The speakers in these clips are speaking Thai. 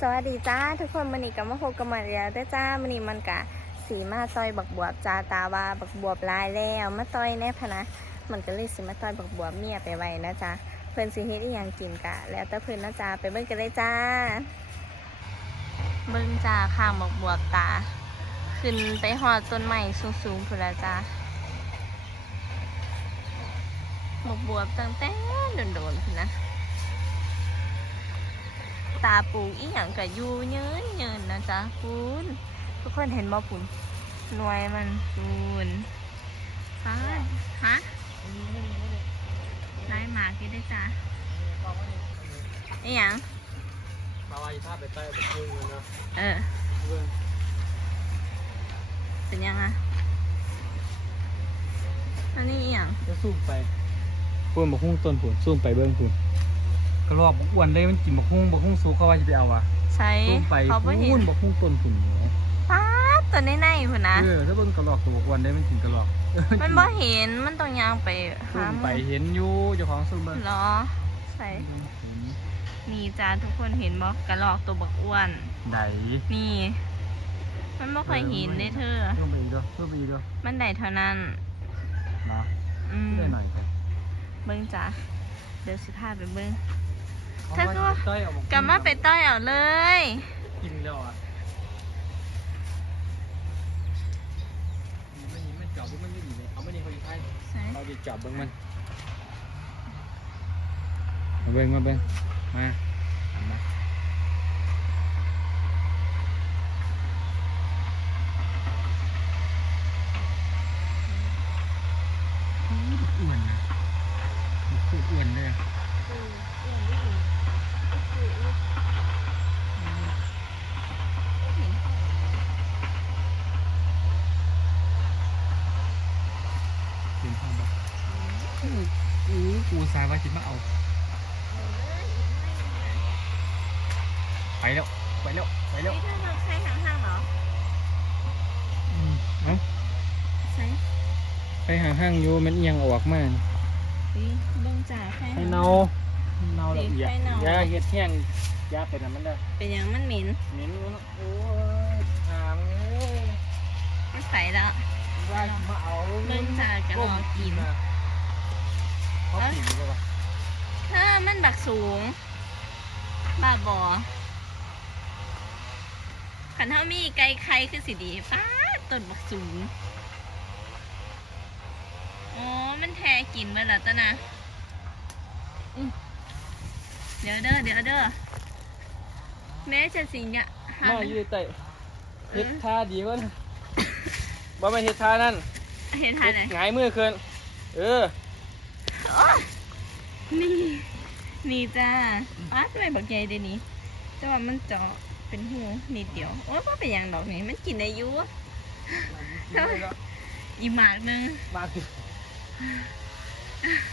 สวัสดีจ้าทุกคนมันนี่กับมาพบกันใหม่แล้วเด้อจ้ามันนี่มันกะสีมาต่อยบักบวบจ้าตาว่าบักบวบลายแล้วมาต่อยแน่พะนะมันก็เลยสิมาต่อยบักบวบเมียไปไว้นะจ้าเพื่อนสิเฮ็ดอีหยังกินกะ แล้วแต่เพื่อนนะจ้าไปเบิ่งกันเลยจ้าเบิ่งจ้าข้างบักบวบตา ขึ้นไปหอดต้นไม้สูงๆพุ่นละจ้าบักบวบตั้งแต่โดนๆพุ่นนะ ตาปูอีหยังกับยูเยินเยินนะจ๊ะปูนทุกคนเห็นบ่ปูนหน่วยมันปูนฮะฮะได้หมากี่ได้จ้ะอีหยังปลาวายภาพไปใต้ไปคุยกันเนาะเออเป็นยังอะอันนี้อีหยังจะซูมไปพูนบักฮุ้งต้นผุนซูมไปเบิ่งผุน กระรอกบักอ้วนเลยมันกินบักฮุ้งบักฮุ้งสูเขาว่าจะไปเอาอะใช้ซูมไปเขาไม่เห็พูนนบักฮุ้งต้นผุนเนี่ยป้าดตัวในในๆพุ่นนะ เออถ้าเบิ่งกระรอกตัวบักอ้วนได้มันกินกระรอกมันบ่เห็นมันต้องยางไปซูหามไปเห็นอยู่เจ้าของซูมเบิ่งเหรอใช่เห็นนี่จ้าทุกคนเห็นบ่กระรอกตัวบักอ้วน ไดนี่ มันไม่เคยเห็นได้เธอซูมไปอีกเด้อซูมไปอีกเด้อมันได้เท่านั้น นะอืมได้หน่อยครับเบิ้งจ้ะเดี๋ยวสิพาไปเบิ้ง เอาถ้าไว้ก็ใต้เอาบักฮุ้งกลับมาไปต้อยเอาเลย กินแล้วอะมันนี่มันจับมันไม่ดีเลยเอาไม่ดีเขาอีกไทยใช่เราจะจับเบิ้งมันมาเบิ้งมาเบิ้งมาเอามาอ้วนนะคืออ้วนเลยเป็นพ่อบอกอู้กูสายว่าจิมาเอา ไป แล้ว ไปแล้ว ไปแล้วนี่เธอทำใช้ทางห้างเหรออืมเอ้าใช่ไปห่างห้างๆอยู่มันเอียงออกมานี่เบิ้งจ้ะใช้ให้เนาเนาละเอียดให้เนายาเห็ดแห้งยาเป็นอันนั้นเด้อเป็นหยังมันเหม็นเหม็นอยู่เนาะโอ้ยหามเอ้ยมันใสแล้ว ว่ามาเอาเบิ่งจ้ะกะรอกกิน เขากินใช่ปะถ้ามันบักสูงบ้าบอ ขันเท่ามีไก่ไข่คือสิดีป้าดต้นบักสูงอ๋อ มันแทกินมาแล้วจ้ะนะอื้อเดี๋ยวเด้อเดี๋ยวเด้อแม้จะสิเนี่ยหามามันอยู่ใต้เฮ็ดท่าดีกว่านะบ่แม่นเฮ็ดท่านั่นเห็นหาเฮ็ดไหนหงายมือขึ้นเออโอ๊ยนี่ นี่จ้าอ้าทำไมบักใหญ่เดยวนี้แต่ว่ามันเจาะ เป็นหูนิดเดียว โอ้ยว่าเป็นหยังดอกนี่มันกินได้อยู่อีหมากหนึงมาคือ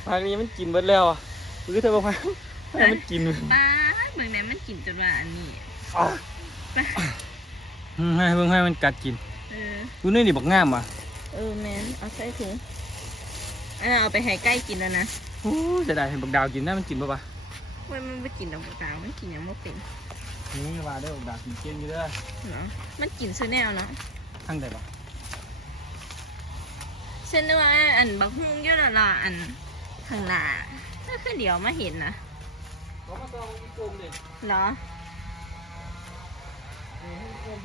มานี้มันกินเบิดแล้วอะคือเธอบอกว่าให้มันกินป้าดเบิ่งแหนมันกินจนว่าอันนี้ไปอืมให้เบิ่งให้มันกัดกินเออ ดูนี่นี่บักงามว่ะเออแมนเอาใส่ถุงอันนั้นเอาไปให้ใกล้กินแล้วนะโอ้จะได้เห็นบักดาวกินได้มันกินป่ะปะเว้ยมันไม่กินดอกกลางมันกินหยังไม่เป็น นี่ว่าได้บักดาวกินเก่งอยู่เด้อเนาะมันกินซื้อแนวเนาะทั้งใดปะเช่นว่าอันบักฮุ้งเยอะและล่ะอันข้างหน้าถ้าคือเดี๋ยวมาเห็นนะเราก็ต้องมีกลมดิเหรอ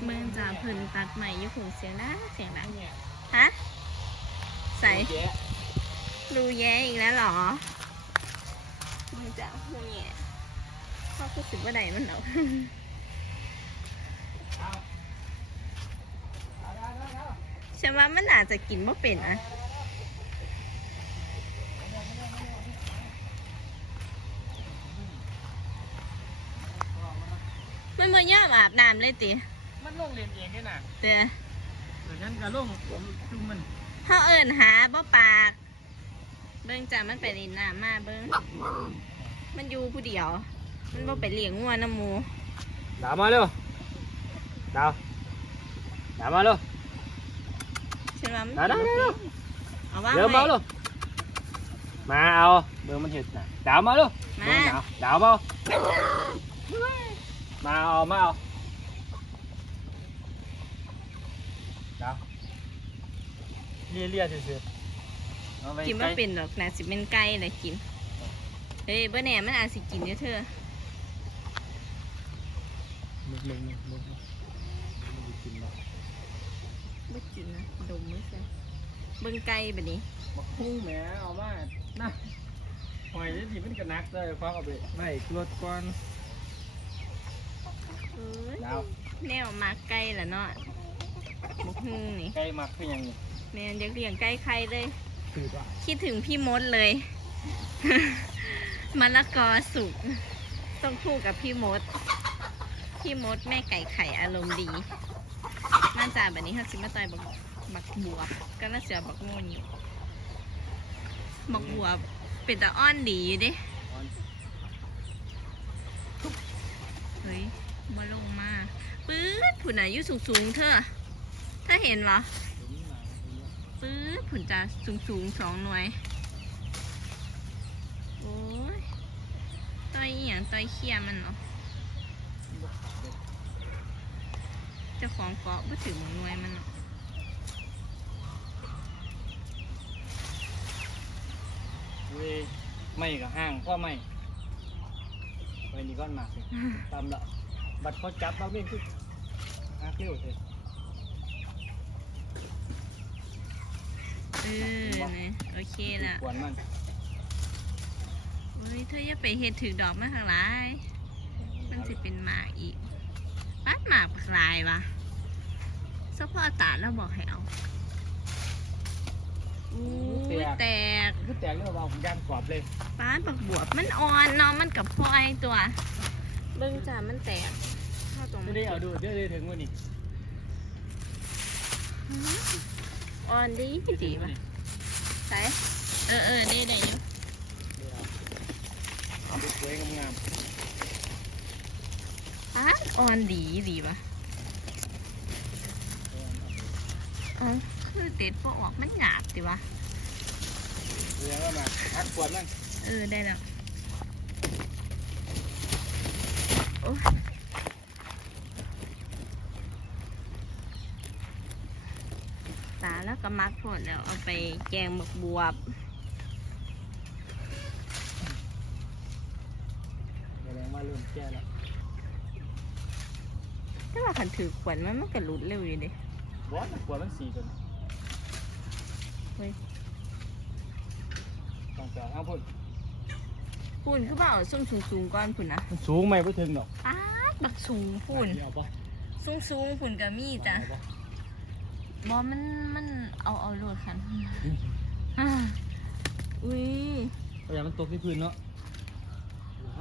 เมืองจ่าเพิ่นตัดใหม่อยุคงเสียงนะเสียงดังฮะใส่แยะรูแย่อีกแล้วเหรอเมืองจ่าหูแย่พ่อคือสิบว่าใดมันเหรอ ฉันว่ามันอาจจะกินบ่เป็นอะมันบ่ยอมอาบน้ำเลยติมันลงเรียนเองแค่น่ะเด้อเดี๋ยวฉันจะลงผมจุ่มมันเฮาเอิ้นหาบ่ปาก เบิ่งจ้ะมันไปเล่นน้ำมาเบิ่งมันอยู่ผู้เดียว มันบ่ไปเลี้ยงงัวน้ำหมู ดาวมาเร็วดาวดาวมาเร็วฉั นว่ามันดาวดาวดาวเอาว่าเดี๋ยวไว้ เบาเร็วมาเอาเบอร์มันเห็ดน่ะดาวมาเร็วมา เบอร์ดาวดาวเบามาเอามาเอาเดี๋ยวเลี่ยเลี่ยเฉยๆเอาไปกินใกว่าล้เป็นดอกนะสิเป็นไก่เลยกิน เฮ้ยบ่แน่มันอาจสิกินเด้อเธอมึงมึงมึงมึงมึงมึงกินเนาะ บ่กินนะดมมื้อซะเบิ่งไก่บัดนี้มาคุ้งแหมเอามานะหอยนี่ดิมันก็นักเลยฟังเอาไปไม่กรดก่อนเอ้ยดาวแนวมาไก่ล่ะเนาะบ่ฮู้นี่ใกล้มักคือหยังนี่แม่นอยากเลี้ยงไก่ไข่เลย คือว่าคิดถึงพี่มดเลย มะละกอสุก ต้องคู่กับพี่มด พี่มดแม่ไก่ไข่อารมณ์ดี น่าจะแบบนี้เขาซิมาต่อยบักบักบัวก็น่าเสือบักโง่อยู่บักบัวเป็นตาอ้อนดีอยู่เดิเฮ้ยมาลงมาปื๊ดผุนอายุสูงสูงๆเธอเธอเห็นเหรอปื๊ดผุนจะสูงสูงๆสองหน่วยโอ้ยต่อยอหย่างต่อยเขี้ยมันเนาะ เจ้าของเกาะบ่ถึงหน่วยมันเนาะเว้ยไม่กับห้างพ่อไม่ไปนี่ก้อนหมากเลยตามละบัดเขาจับมาเม่นคือฮักเร็วเลยเออเนี่ยโอเคละกวนมันเฮ้ยเธออย่าไปเห็ดถือดอกมาทางหลายมันสิเป็นหมากอีกปัด หมากปักลายวะสะพอตาแล้วบอกให้เอาอู้ยแตกคือแตกเรื่องเราผมย่างกรอบเลยป้านปักบวบมันอ่อนเนาะมันกับพลอยตัว เบิ่งจ้ามันแตกเข้าตรงไม่ได้เอาดูเดี๋ยวเดี๋ยวถึงวันนี้อ่อนดีดีป่ะใส่เออเออได้ได้อยู่เอาไปสวยงาม ป้านอ่อนดีดีป่ะๆอ๋อคือเด็ดพวกออกมันหยาบดีวะเรียงแล้วมาฮักกวนนั่นเออได้แล้วโอ้ยตาแล้วก็มักพดแล้วเอาไปแกงหมกบวบแสดงว่าเริ่มแก่แล้ว ถ้าว่าขันถือขวัญมันมันก็หลุดเร็วอยู่เดิบอสกวนมันสี่ตัวเฮ้ยต้องแปลข้างพุ่นพุ่นคือเปล่าส้มสูงสูงๆก้อนพุ่นนะมันสูงไหมไม่ถึงหรอกป๊าดบักสูงพุ่น เอาปะสูงสูงๆพุ่นกับมีจ้ะเอาปะบอมันมันเอาเอาโหลดคันอ่าอุ้ยเอาอย่างมันตกที่พื้นเนาะ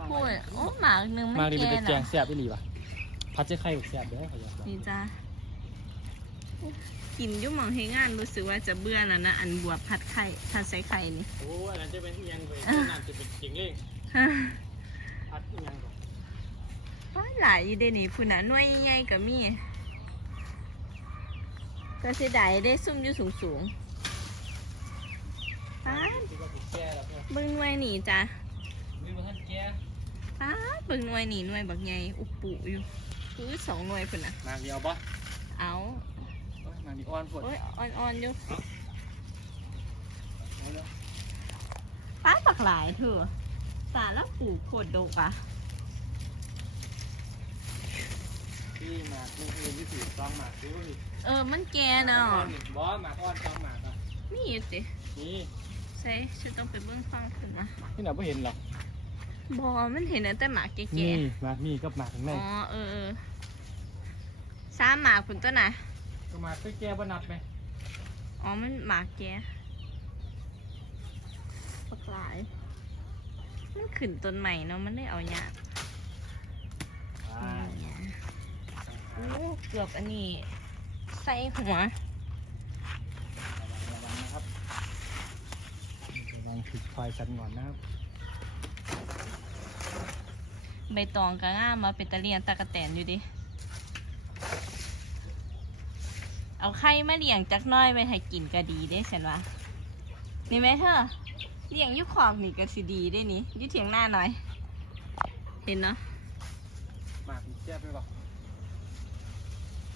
พุ่นโอ้หมากหนึงมันมาดิแก่เป็นแกงนะแซ่บอีหลีป่ะ พัดเจ๊ไข่กับแซ่บเด้อเขาอยากบอกนี่จ้ะกินอยุ่หมองให้งานรู้สึกว่าจะเบื่อแล้วนะอันบวบผัดไข่ผัดใส่ไข่นี่โอ้อันนั้นจะเป็นอีหยังเลยน้ำจะเป็นจริงเองฮ่าพัดอีหยังก่อนว้ายหลายอยู่เด้นี่พุ่นน่ะหน่วยใหญ่ๆก็มีก็เสียดายได้ซุ่มอยู่สูงสูงๆป๊าดคิดว่าสิแก่แล้วเพื่อนเบิ่งหน่วยนี่จ้ะนี่มันท่านแก่ป๊าดเบิ่งหน่วยนี่หน่วยบักใหญ่อุปปุอยู่ คือสองหน่วยพุ่นน่ะมาเดียวปะเอาเอ้ยมาดีอ่อนปวดโอ้ยอ่อนๆอยู่เอาเนอะป้าดบักหลายเถอะสาแล้วปลูกโคดดกอะที่หมากลูกเอ็นที่ถือซองหมากซื้อดิเออมันแก่เนาะบอสหมากอ่อนซองหมากอะนี่อยู่สินี่ใช่ฉันต้องไปเบื้องฟังคุณวะที่ไหนไม่เห็นหรอก บอมันเห็นแต่หมาแก่นี่หมากนี่กับหมากข้างๆในอ๋อเออเออสามหมาคุณต้นน่ะก็หมากแก่ๆบ่นับไหมอ๋อมันหมาแก่บักหลายมันขึ้นต้นใหม่เนาะมันได้เอาหยาอ่าโอ้เกือบอันนี้ใส่หัวระวังระวังนะครับระวังผิดควายสันหงอนนะครับ ใบตองกะง่ามมาเป็นตะเลียนตะกะแตนอยู่ดิ เอาไข่มาเลี้ยงจักหน้อยไปให้กินก็ดีได้ฉันว่านี่ไหมเธอเลี้ยงอยุคอกนี่ก็สิดีได้นี่อยุเถียงหน้าหน่อย เห็นเนาะหมากแก้ไปบ่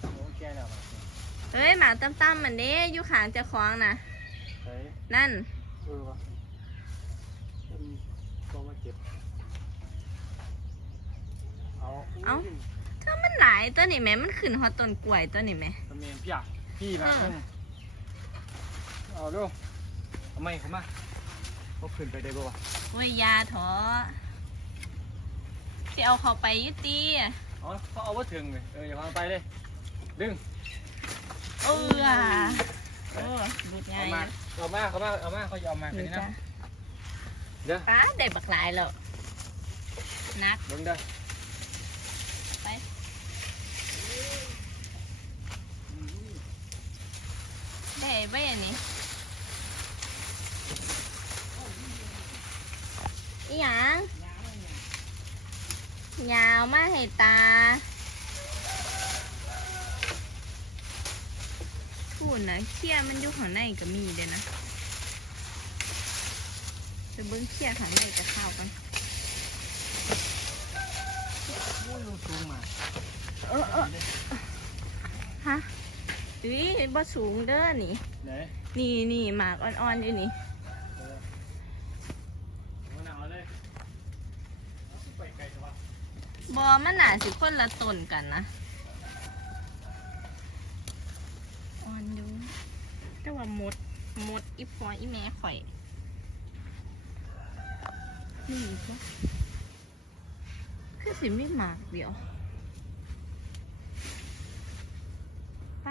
โอ้แก้แล้วบ่เฮ้ยหมาตั้มๆมันเด้อยู่ขางเจะคล้าของนะเฮ้ยนั่นเออว่ะอืมก็มาเก็บ เอาเอ้าถ้ามันหลายตัวนี่แหม่มันขึ้นฮอตต้นกล้วยตัวนี่แหม่ทำเองพี่อะพี่มาอ่าเพิ่งเอาดูเอาไม่เข้ามาเขาขึ้นไปได้บ่วะโอ้ยยาเถอะสิเอาเขาไปอยุติอ๋อเขาเอาว่าถึงเลยเอออย่าพาไปเลย ดึง เออโอ้ดูดไงเอามา เอามาเขามาเอามาเขาจะเอามาดูกันนี่จ้ะนะ เด้อ ป้าได้บักหลายแล้วนัก เบิ่งเด้อ ได้ไว้อันนี้อีหยังยาวมาให้ตาพูดนะเขี้ยมันอยู่ข้างในก็มีเด้นะจะเบิ้งเขี้ยข้างในจะเข้ากันโอ้ยสูงมาเออเออฮะ อุ้ยบ่สูงเด้อนี่ไหนนี่นี่หมากอ่อนๆอยู่นี่เออเอาหนาวเลยเอาไปไกลจังวะบอมันหนาสิคนละต้นกันนะอ่อนดูแต่ว่าหมดหมดอีพออีแม่ข่อย นี่อีกปะคือสิไม่หมากเดียว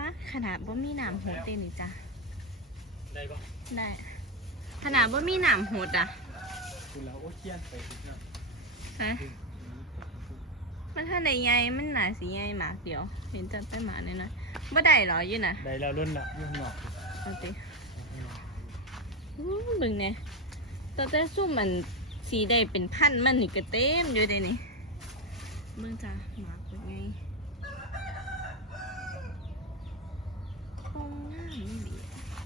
ป้าขนาดบ่มีหนามโหดเต้นี่จ้ะได้ปะได้ ขนาดบ่มีหนามโหดอะคุณแล้วโอ้เคียนไปอีกแล้วฮะมันถ้าในใหญ่มันหนาสีใหญ่หมากเดียว เห็นจัดไปหมาเนี่ยนะบ่ได้เหรออยู่น่ะได้แล้วรุ่นละยุ่งหนอกเอาติอู้เบึงเนี่ยแต่แต่ซุ่มมันสีได้เป็นพันมันนี่ก็เต็มอยู่เด้นี่เบิ่งจ้าหมากเป็นไงคงงามนี่ดี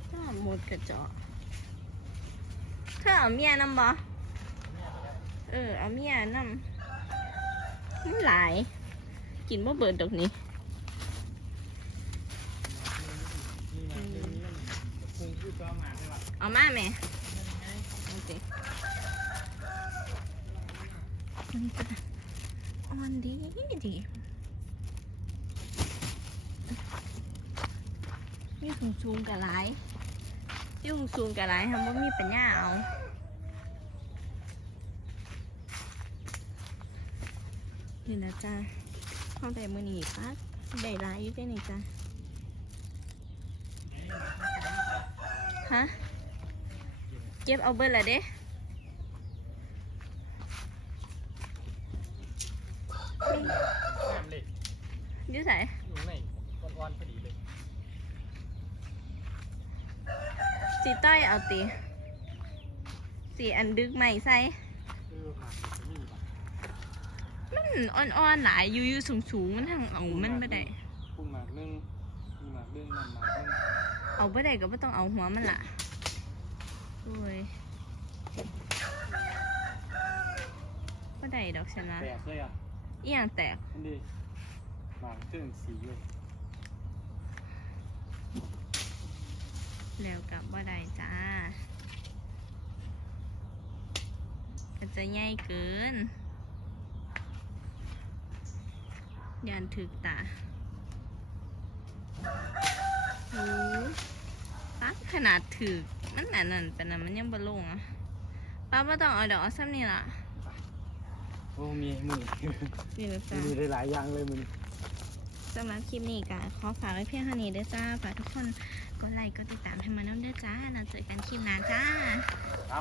ก็ห มดกระจาะเธอเอาเมียนำบ่เออเอาเมียนำมันหลาย กินบ่เบิดดอกนี้เรื่องนี้คงคือก็มาใช่ปะเอามาแม่เอาสิมันจะออนดีดีนี่สูงสูงๆกับหลาย นี่งสูงกับหลายทำว่ามีปัญญาเอานี่นะจ้าข้าแต่มือหนีปักได้หลายอยู่ได้นี่จ้าฮะ เก็บเอาเบิดละเด้ น้ำเลย อยูใส่ อยู่ในอ่อนๆพอดีเลย สี ต้อยเอาตีสีอันดึกใหม่ใส่เออผ่านนี่ปะมันอ่อนๆหลายอยู่อยู่สูงสูงๆมันทางเอามันไม่ได้พุ่งหมากนึ่งมีหมากนึ่งมันหมากนึ่งเอาไม่ได้ก็ไม่ต้องเอาหัวมันละโอ้ยไม่ได้ดอกชนะแตกเลยอะอีหยังแตกอันดีหมากเครื่องสีเลย แล้วกับว่าได้จ้า ก็จะใหญ่เกินยันถึกตาโอ้ปักขนาดถึกมันอันนั้นแต่นั้นมันยังบะลงอะป้าไม่ต้องเอาดอกเอาซ้ำนี่ล่ะโอ้มีมือนี่เลยจ้ามีได้หลายอย่างเลยมึง สำหรับคลิปนี้ก็ขอฝากไว้เพียงเท่านี้เด้อจ้าฝากทุกคนกดไลค์กดติดตามให้มาน้ำเด้อจ้าเราเจอกันคลิปหน้าจ้าเอา